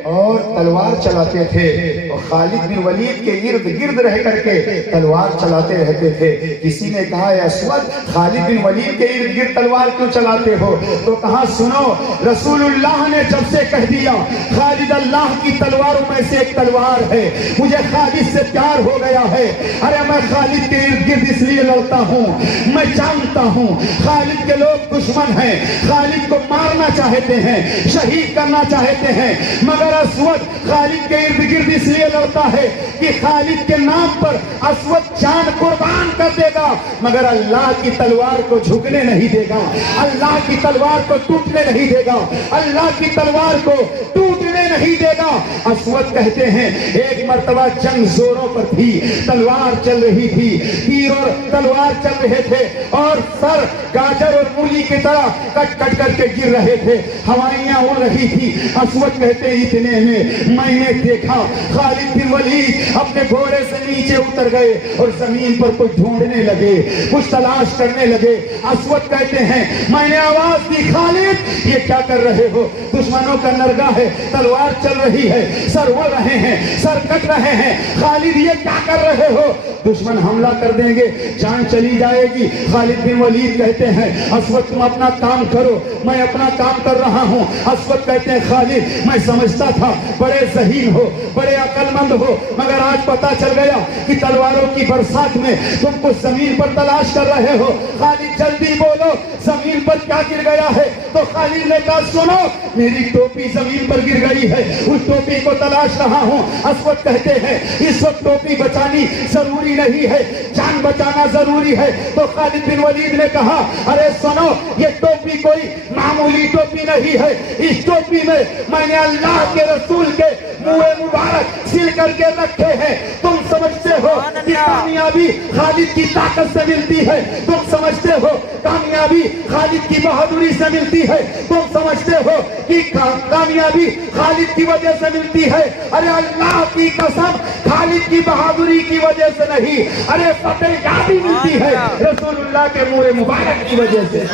اور تلوار چلاتے تھے، اور خالد بن ولید کے ارد گرد رہ کر کے تلوار چلاتے رہتے تھے۔ کسی نے کہا اے اسود خالد بن ولید کے ارد گرد تلوار کیوں چلاتے ہو؟ تو کہا سنو، رسول اللہ نے جب سے کہہ دیا خالد اللہ کی تلواروں میں سے ایک تلوار ہے، مجھے خالد سے پیار ہو گیا ہے، ارے میں خالد کے ارد گرد اس لیے لڑتا ہوں، میں جانتا ہوں خالد کے لوگ دشمن ہیں، خالد کو مارنا چاہتے ہیں، شہید کرنا چاہتے ہیں، مگر اسود خالد کے ارد گرد اس لیے لڑتا ہے کہ خالد کے نام پر اسود جان قربان کر دے گا، مگر اللہ کی تلوار کو جھکنے نہیں دے گا، اللہ کی تلوار کو ٹوٹنے نہیں دے گا، اللہ کی تلوار کو ٹوٹنے نہیں دے گا۔ اسود کہتے ہیں ایک مرتبہ جنگ زوروں پر تھی، تلوار چل رہی تھی، تیر اور تلوار چل رہے تھے، اور سر گاجر اور مولی کی طرح کٹ کٹ کر کے گر رہے تھے، ہوائیاں اڑ رہی تھی۔ اسود کہتے ہیں اتنے میں میں نے دیکھا خالد بن ولید اپنے گھوڑے سے نیچے اتر گئے اور زمین پر کچھ ڈھونڈنے لگے، کچھ تلاش کرنے لگے۔ اسود کہتے ہیں میں نے آواز دی خالد یہ کیا کر رہے ہو؟ دشمنوں کا نرگاہ ہے، تلوار چل رہی ہے، سر اڑ رہے ہیں، سر کٹ رہے ہیں، خالد یہ کیا کر رہے ہو؟ دشمن حملہ کر دیں گے، جان چلی جائے گی۔ خالد بن ولید کہتے ہیں اسود تم اپنا کام کرو، میں اپنا کام کر رہا ہوں۔ اسود کہتے ہیں خالد میں سمجھتا تھا بڑے ذہین ہو، بڑے عقل مند ہو، مگر آج پتا چل گیا کہ تلواروں کی برسات میں تم کو زمین پر تلاش کر رہے ہو۔ خالد جلدی بولو زمین پر کیا گر گیا ہے؟ تو خالد نے کہا سنو میری ٹوپی زمین پر گر گئی ہے، اس ٹوپی کو تلاش رہا ہوں۔ اسود کہتے ہیں اس وقت ٹوپی بچانی ضروری نہیں ہے، جان بچانا ضروری ہے۔ تو خالد بن ولید نے کہا ارے سنو یہ ٹوپی کوئی معمولی ٹوپی نہیں ہے، اس ٹوپی میں نے اللہ کے رسول کے منہ مبارک سل کر کے رکھے ہیں۔ تم سمجھتے ہو کہ کامیابی خالد کی طاقت سے ملتی ہے، تم سمجھتے ہو کامیابی خالد کی بہادری سے ملتی ہے، تم سمجھتے ہو کہ کامیابی خالد کی وجہ سے ملتی ہے؟ ارے اللہ کی قسم خالد کی بہادری کی وجہ سے نہیں، ارے فتح یابی ملتی ہے رسول اللہ کے منہ مبارک کی وجہ سے۔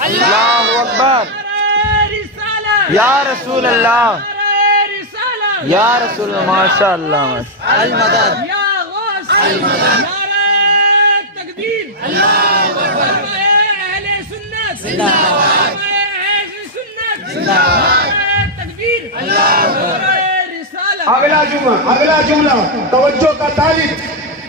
اللہ اکبر، یا رسول اللہ، یا رسول اللہ، ماشاء اللہ، المدد یا غوث نعرہ تکبیر، اللہ اکبر، اہل سنت زندہ باد، اہل سنت زندہ باد، تکبیر، اللہ اکبر، رسالت۔ اگلا جملہ توجہ کا طالب،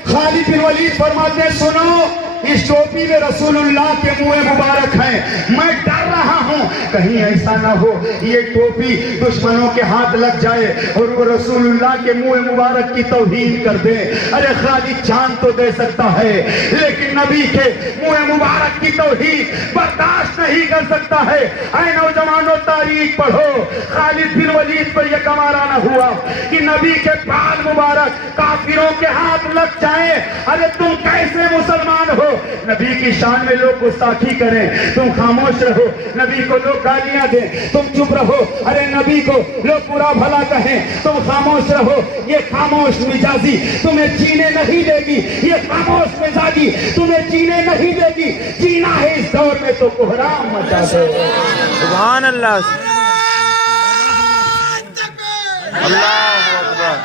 خالد بن ولید فرماتے ہیں سنو اس ٹوپی میں رسول اللہ کے منہ مبارک ہیں، میں ڈر رہا ہوں کہیں ایسا نہ ہو یہ ٹوپی دشمنوں کے ہاتھ لگ جائے اور وہ رسول اللہ کے منہ مبارک کی توہین کر دے۔ ارے خالد جان تو دے سکتا ہے لیکن نبی کے منہ مبارک کی توہین برداشت نہیں کر سکتا ہے۔ اے نوجوانوں تاریخ پڑھو، خالد بن ولید پر یہ گوارا نہ ہوا کہ نبی کے بال مبارک کافروں کے ہاتھ لگ جائیں۔ ارے تم کیسے مسلمان ہو؟ نبی کی شان میں لوگ گستاخی کریں تم خاموش رہو، نبی کو لوگ گالیاں دیں تم چپ رہو، ارے نبی کو لوگ برا بھلا کہیں تم خاموش رہو۔ یہ خاموش مزاجی تمہیں جینے نہیں دے گی، یہ خاموش مزاجی تمہیں جینے نہیں دے گی۔ جینا ہے اس دور میں تو کوہرام مچا دے۔ سبحان اللہ، اللہ اکبر،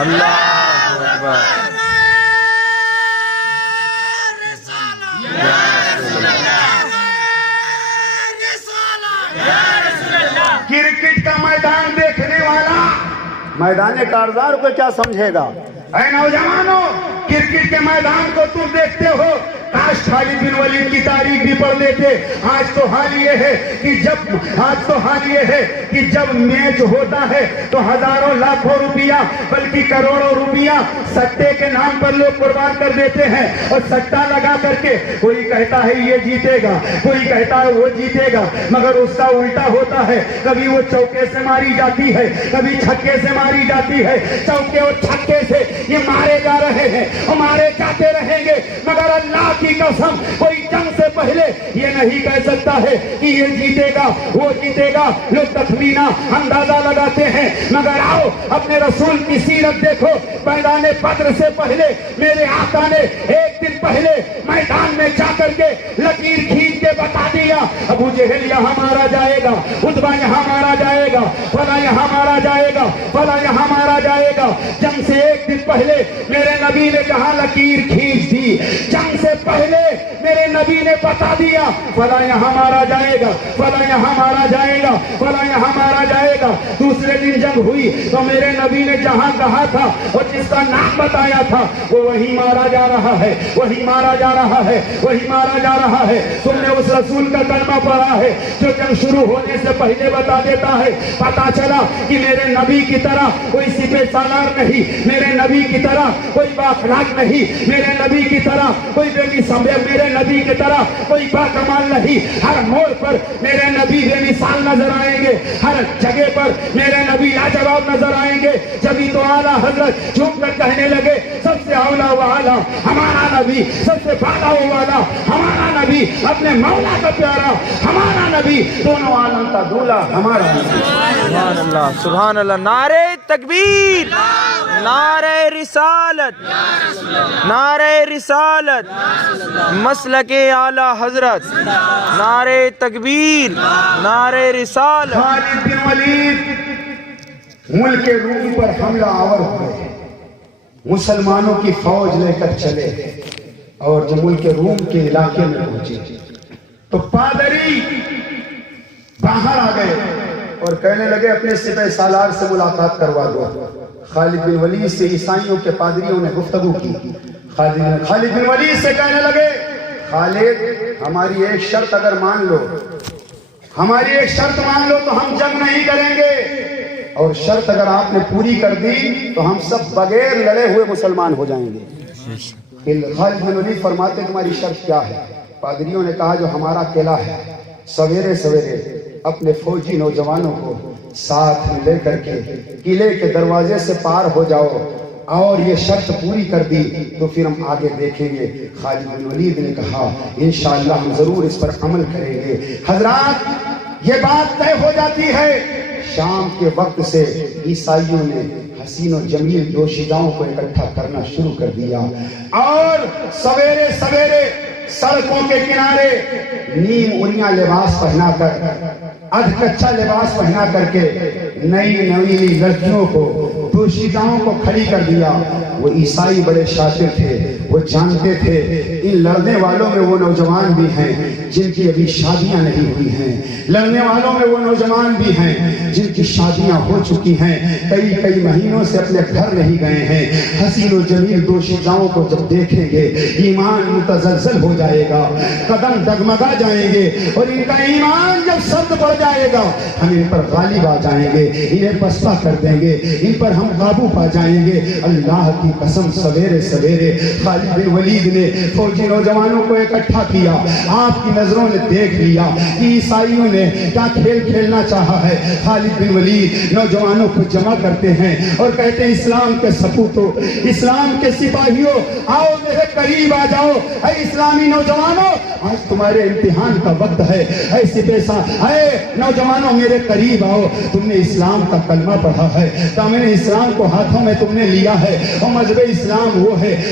اللہ اکبر۔ اکبر کرکٹ کا میدان دیکھنے والا میدان کارزار کو کیا سمجھے گا؟ اے نوجوانوں، کرکٹ کے میدان کو تم دیکھتے ہو، کاش خالد بن ولید کی تاریخ بھی پڑھ لیتے۔ آج تو حال یہ ہے کہ جب میچ ہوتا ہے تو ہزاروں لاکھوں روپیہ بلکہ کروڑوں روپیہ سٹے کے نام پر لوگ قربان کر دیتے ہیں، اور سٹا لگا کر کے کوئی کہتا ہے یہ جیتے گا، کوئی کہتا ہے وہ جیتے گا، مگر اس کا الٹا ہوتا ہے۔ کبھی وہ چوکے سے ماری جاتی ہے، کبھی چھکے سے ماری جاتی ہے۔ چوکے اور چھکے سے یہ مارے جا رہے ہیں اور مارے جاتے رہیں گے، مگر اللہ کی قسم کوئی جنگ سے پہلے یہ نہیں کہہ سکتا ہے کہ یہ جیتے گا وہ جیتے گا۔ لوگ تخمینہ اندازہ لگاتے ہیں، مگر آؤ اپنے رسول کی سیرت دیکھو۔ میدان بدر سے پہلے میرے آقا نے ایک دن پہلے میدان میں جا کر کے لکیر کھینچ کے بتا دیا، ابو جہل یہاں مارا جائے گا، عتبہ یہاں مارا جائے گا، فلاں یہاں مارا جائے گا، فلاں یہاں مارا جائے گا۔ جنگ سے ایک دن پہلے میرے نبی نے جہاں لکیر کھینچ دی، جنگ سے پہلے میرے نبی نے بتا دیا فلاں یہاں مارا جائے گا، فلاں یہاں مارا جائے گا، فلاں یہاں مارا جائے گا۔ دوسرے دن جنگ ہوئی تو میرے نبی نے جہاں کہا تھا اور جس کا نام بتایا تھا وہ وہی مارا جا رہا ہے، وہی مارا جا رہا ہے، وہی مارا جا رہا ہے۔ تم نے اس رسول کا کلمہ پڑھا ہے جو جنگ شروع ہونے سے پہلے بتا دیتا ہے۔ پتا چلا کہ میرے نبی کی طرح کوئی سپہ سالار نہیں، میرے نبی کی طرح کوئی بااخلاق نہیں، میرے نبی کی طرح کوئی میرے نبی کی طرح کوئی باکمال نہیں۔ ہر موڑ پر میرے نبی بے مثال نظر آئیں گے، ہر جگہ پر میرے نبی لاجواب نظر آئیں گے۔ جبھی تو اعلیٰ حضرت جھوم کر کہنے لگے سب سے اولا و اعلیٰ ہمارا نبی، سب سے بالا و والا ہمارا نبی، اپنے مولا کا پیارا ہمارا نبی، دونوں عالم کا دولا ہمارا نبی۔ سبحان اللہ سبحان اللہ۔ نعرہ تکبیر، نعرہ رسالت، نعرہ رسالت، مسلک اعلی حضرت، نعرہ تکبیر، نعرہ رسالت۔ خالد بن ولید ملک روم پر حملہ آور ہوئے، مسلمانوں کی فوج لے کر چلے، اور جب ملک روم کے علاقے میں پہنچے تو پادری باہر آ گئے اور کہنے لگے اپنے سپہ سالار سے ملاقات کروا دو۔ خالد بن ولید سے عیسائیوں کے پادریوں نے گفتگو کی۔ خالد بن ولید سے کہنے لگے خالد ہماری ایک شرط اگر مان لو، ہماری ایک شرط مان لو تو ہم جنگ نہیں کریں گے، اور شرط اگر آپ نے پوری کر دی تو ہم سب بغیر لڑے ہوئے مسلمان ہو جائیں گے۔ خالد بن ولید فرماتے تمہاری شرط کیا ہے؟ پادریوں نے کہا جو ہمارا قلعہ ہے، سویرے سویرے اپنے فوجی نوجوانوں کو ساتھ میں لے کر کے قلعے کے دروازے سے پار ہو جاؤ، اور یہ شرط پوری کر دی تو پھر ہم آگے دیکھیں گے۔ خالد بن ولید نے کہا انشاءاللہ ہم ضرور اس پر عمل کریں گے۔ حضرات یہ بات طے ہو جاتی ہے۔ شام کے وقت سے عیسائیوں نے حسین و جمیل دوشیزاؤں کو اکٹھا کرنا شروع کر دیا، اور سویرے سویرے سڑکوں کے کنارے نیم اڑیاں لباس پہنا کر، ادھ کچا لباس پہنا کر کے نئی نویلی لڑکیوں کو، دوشیزاؤں کو کھڑی کر دیا۔ وہ عیسائی بڑے شاطر تھے، وہ جانتے تھے ان لڑنے والوں میں وہ نوجوان بھی ہیں جن کی ابھی شادیاں نہیں ہوئی ہیں، لڑنے والوں میں وہ نوجوان بھی ہیں جن کی شادیاں ہو چکی ہیں، کئی مہینوں سے اپنے گھر نہیں گئے ہیں۔ حسین و جمیل دوشیزاؤں کو جب دیکھیں گے ایمان متزلزل ہو جائے گا، قدم ڈگمگا جائیں گے، اور ان کا ایمان جب سخت بڑھ جائے گا ہم ان پر غالب آ جائیں گے، انہیں پسپا کر دیں گے، ان پر ہم قابو پا جائیں گے۔ اللہ کی قسم سویرے سویرے خالد بن ولید نے فوجی نوجوانوں کو اکٹھا کیا۔ آپ کی نظروں نے دیکھ لیا کہ عیسائیوں نے کیا کھیل کھیلنا چاہا ہے۔ خالد بن ولید نوجوانوں کو جمع کرتے ہیں اور کہتے ہیں اسلام کے سپوتوں، اسلام کے سپاہیوں، آؤ میرے قریب آ جاؤ۔ اے اسلامی نوجوانوں آج تمہارے امتحان کا وقت ہے۔ ایسے پیسہ اے نوجوانوں میرے قریب آؤ، تم نے اسلام کا کلمہ پڑھا ہے، دامن اسلام کو ہاتھوں میں تم نے لیا ہے، اور مذہب اسلام وہ ہے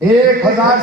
1000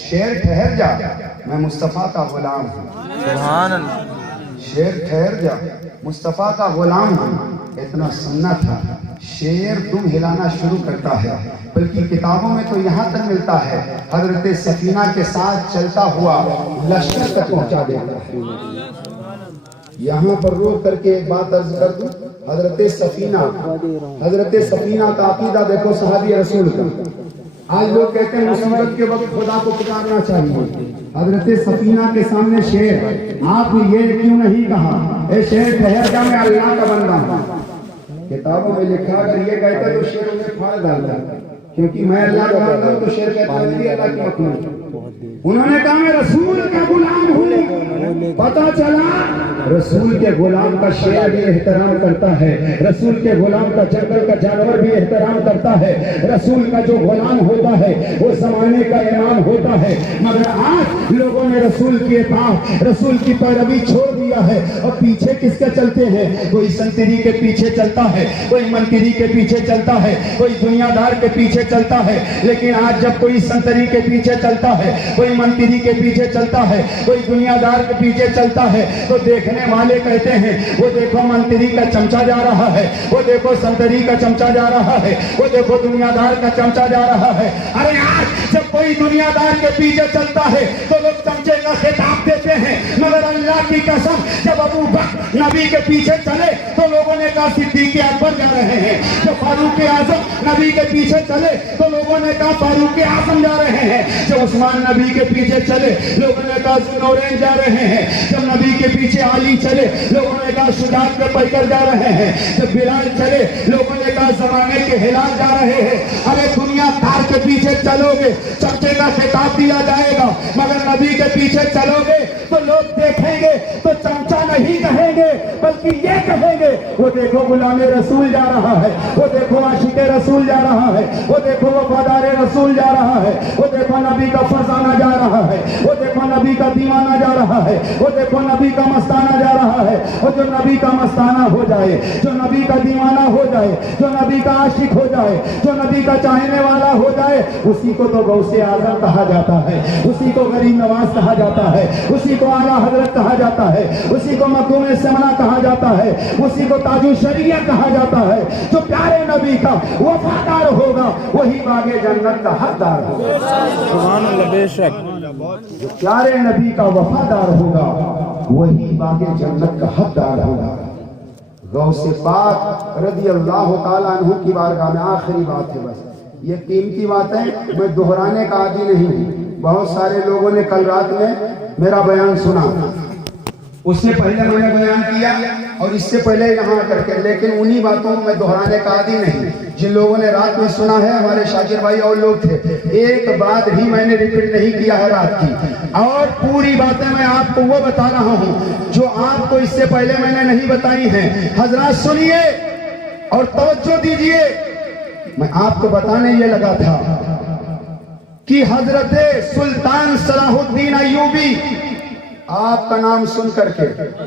شیر ٹھہر جا، میں مصطفیٰ کا غلام ہوں. سبحان اللہ. شیر ٹھہر جا، مصطفیٰ کا غلام ہوں. اتنا سننا تھا. شیر دم ہلانا شروع کرتا ہے، بلکہ کتابوں میں تو یہاں تک ملتا ہے حضرت سفینہ کے ساتھ چلتا ہوا لشکر تک پہنچا دیتا ہے. یہاں پر روک کر کے ایک بات عرض کر دوں. حضرت سفینہ کا عقیدہ دیکھو صحابی رسول کا. آج لوگ کہتے ہیں مصیبت کے وقت خدا کو پکارنا چاہیے. حضرت سفینہ کے سامنے شیر، آپ نے یہ کیوں نہیں کہا اے شیر ٹھہر جا، میں اللہ کا بندہ ہوں. کتابوں میں لکھا اگر یہ کہتا تو شیر انہیں پھاڑ ڈالتا، کیونکہ میں اللہ کا بندہ ہوں تو شیر کہتا ہے اللہ کی مخلوق. انہوں نے کہا میں رسول کا غلام ہوں. پتا چلا رسول کے غلام کا شیر بھی احترام کرتا ہے، رسول کے غلام کا جنگل کا جانور بھی احترام کرتا ہے. رسول کا جو غلام ہوتا ہے وہ زمانے کا امام ہوتا ہے. مگر آج لوگوں نے رسول کی اطاعت، رسول کی پیروی چھوڑ دیا ہے اور پیچھے کس کے چلتے ہیں؟ کوئی سنتری کے پیچھے چلتا ہے، کوئی منتری کے پیچھے چلتا ہے، کوئی دنیا دار کے پیچھے چلتا ہے. لیکن آج جب کوئی سنتری کے پیچھے چلتا ہے، کوئی منتری کے پیچھے چلتا ہے، کوئی دنیا دار کے پیچھے چلتا ہے تو دیکھنے والے کہتے ہیں وہ دیکھو منتری کا چمچا جا رہا ہے، وہ دیکھو سنتری کا چمچا جا رہا ہے، وہ دیکھو دنیا دار کا چمچا جا رہا ہے. ارے آج جب کوئی دنیا دار کے پیچھے چلتا ہے تو لوگ چمچے کا خطاب دیتے ہیں. مگر اللہ کی قسم جب ابو بکر نبی کے پیچھے چلے تو لوگوں نے کہا صدیق اکبر جا رہے ہیں. جب فاروق اعظم نبی کے پیچھے چلے تو لوگوں نے کہا فاروق اعظم جا رہے ہیں. جب عثمان نبی کے پیچھے چلے لوگوں نے کہا ذوالنورین جا رہے ہیں. جب نبی کے پیچھے علی چلے لوگوں نے کہا شجاعت کے پیکر جا رہے ہیں. جب بلال چلے لوگوں نے کہا زمانے کے ہلال جا رہے ہیں. ارے دنیا دار کے پیچھے چلو گے چمچے کا خطاب دیا جائے گا، مگر نبی کے پیچھے چلو گے تو لوگ دیکھیں گے تو چمچا نہیں کہیں گے بلکہ یہ کہیں گے وہ دیکھو غلام رسول جا رہا ہے، وہ دیکھو عاشق رسول جا رہا ہے، وہ دیکھو وفادار رسول جا رہا ہے، وہ دیکھو نبی کا فرزانہ جا رہا ہے، وہ دیکھو نبی کا دیوانہ جا رہا ہے، وہ دیکھو نبی کا مستانہ جا رہا ہے. اور جو نبی کا مستانہ ہو جائے، جو نبی کا دیوانہ ہو جائے، جو نبی کا عاشق ہو جائے، جو نبی کا چاہنے والا ہو جائے، اسی کو تو غوث اعظم کہا جاتا ہے، اسی کو غریب نواز کہا جاتا ہے، اسی کو اعلیٰ حضرت کہا جاتا ہے، اسی کو مخدوم سمنا کہا جاتا ہے، اسی کو تاج الشریعہ کہا جاتا ہے. جو پیارے نبی کا وفادار ہوگا وہی باغ جنت کا حقدار ہوگا. سبحان اللہ. بے شک جو پیارے نبی کا وفادار ہوگا وہی باغ جنت کا حقدار ہوگا. غوث پاک رضی اللہ تعالیٰ عنہ کی بارگاہ میں آخری بات ہے، بس یہ قیمتی باتیں میں دہرانے کا عادی نہیں ہوں. بہت سارے لوگوں نے کل رات میں میرا بیان سنا، اس سے پہلے میں نے بیان کیا اور اس سے پہلے یہاں کر کے، لیکن انہی باتوں کو میں دہرانے کا عادی نہیں. جن لوگوں نے رات میں سنا ہے ہمارے شاکر بھائی اور لوگ تھے، ایک بات بھی میں نے ریپیٹ نہیں کیا ہے رات کی، اور پوری باتیں میں آپ کو وہ بتا رہا ہوں جو آپ کو اس سے پہلے میں نے نہیں بتائی ہیں. حضرات سنیے اور توجہ دیجئے. میں آپ کو بتانے یہ لگا تھا کہ حضرت سلطان صلاح الدین ایوبی، آپ کا نام سن کر کے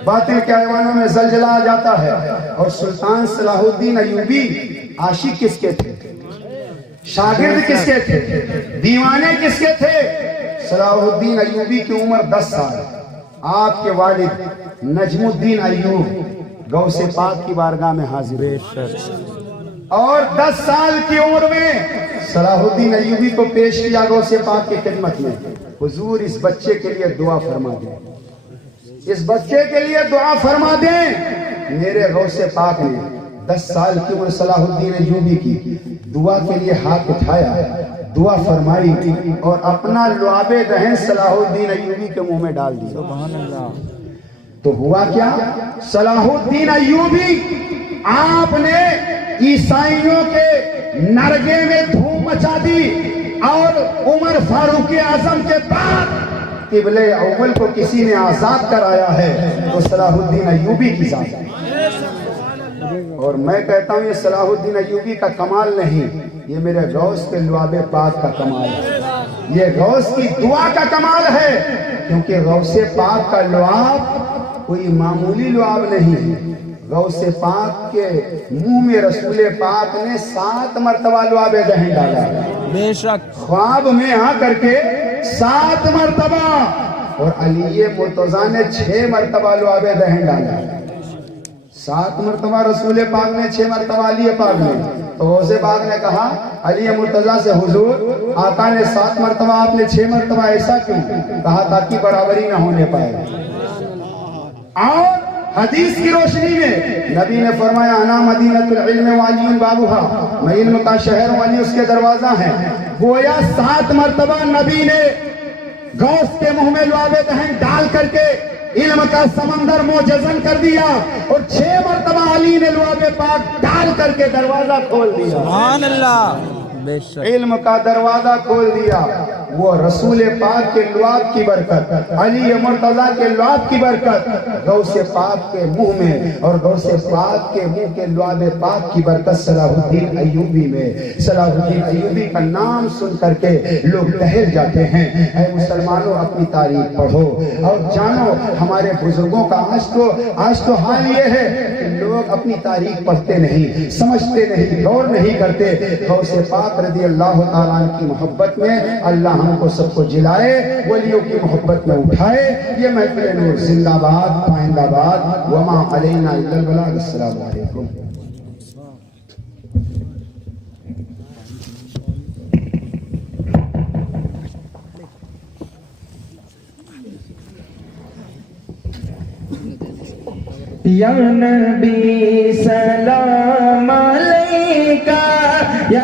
باطل کے ایوانوں میں زلزلہ آ جاتا ہے. اور سلطان صلاح الدین ایوبی عاشق کس کے تھے؟ شاگرد کس کے تھے؟ دیوانے کس کے تھے؟ صلاح الدین ایوبی کی عمر 10 سال. آپ کے والد نجم الدین ایوب غوث پاک کی بارگاہ میں حاضر ہے اور 10 سال کی عمر میں صلاح الدین ایوبی کو پیش کیا غوث پاک کی خدمت میں. حضور اس بچے کے لیے دعا فرما دیں، اس بچے کے لیے دعا فرما دیں. میرے غوث پاک نے 10 سال کی عمر صلاح الدین ایوبی کی دعا کے لیے ہاتھ اٹھایا، دعا فرمائی اور اپنا لعاب دہن صلاح الدین ایوبی کے منہ میں ڈال دیا. سبحان اللہ. تو ہوا کیا؟ صلاح الدین ایوبی آپ نے عیسائیوں کے نرگے میں دھوم مچا دی اور عمر فاروق اعظم کے بعد قبلہ اول کو کسی نے آزاد کرایا ہے وہ صلاح الدین ایوبی کی ذات ہے. اور میں کہتا ہوں یہ صلاح الدین ایوبی کا کمال نہیں، یہ میرے غوث کے لعاب پاک کا کمال ہے، یہ غوث کی دعا کا کمال ہے. کیونکہ غوث پاک کا لعاب کوئی معمولی لعاب نہیں ہے، غوث پاک کے منہ میں رسول پاک نے 7 مرتبہ لعاب دہن ڈالا، بے شک خواب میں آ کر کے 7 مرتبہ، اور علی مرتضیٰ نے 6 مرتبہ لعاب دہن ڈالا۔ 7 مرتبہ رسول پاک نے، 6 مرتبہ علی پاک نے۔ تو غوث پاک نے کہا علی مرتضیٰ سے، حضور آقا نے 7 مرتبہ، آپ نے 6 مرتبہ، ایسا کیوں؟ کہا تاکہ برابری نہ ہونے پائے۔ اور حدیث کی روشنی میں نبی نے فرمایا انا مدینۃ العلم وعلی بابها، میں علم کا شہر ہوں، علی اس کے دروازہ ہیں۔ گویا 7 مرتبہ نبی نے غوث کے منہ میں لعاب دہن ڈال کر کے علم کا سمندر موجزن کر دیا، اور 6 مرتبہ علی نے لعاب پاک ڈال کر کے دروازہ کھول دیا، سبحان اللہ، بے شک علم کا دروازہ کھول دیا۔ وہ رسول پاک کے لعاب کی برکت، علی مرتضیٰ کے لعاب کی برکت، غوث پاک کے منہ میں اور غوث پاک کے منہ کے لعاب پاک کی برکت صلاح الدین ایوبی میں۔ صلاح الدین ایوبی کا نام سن کر کے لوگ ٹہل جاتے ہیں۔ اے مسلمانوں، اپنی تاریخ پڑھو اور جانو ہمارے بزرگوں کا آج تو حال یہ ہے کہ لوگ اپنی تاریخ پڑھتے نہیں، سمجھتے نہیں، غور نہیں کرتے۔ غوث پاک رضی اللہ تعالیٰ عنہ کی محبت میں اللہ ہم کو سب کو جلائے، ولیوں کی محبت میں اٹھائے۔ یہ محفل نور زندہ باد، پائندہ باد، وما علینا الا البلاغ۔ السلام علیکم۔ یا نبی سلام علیکہ، یا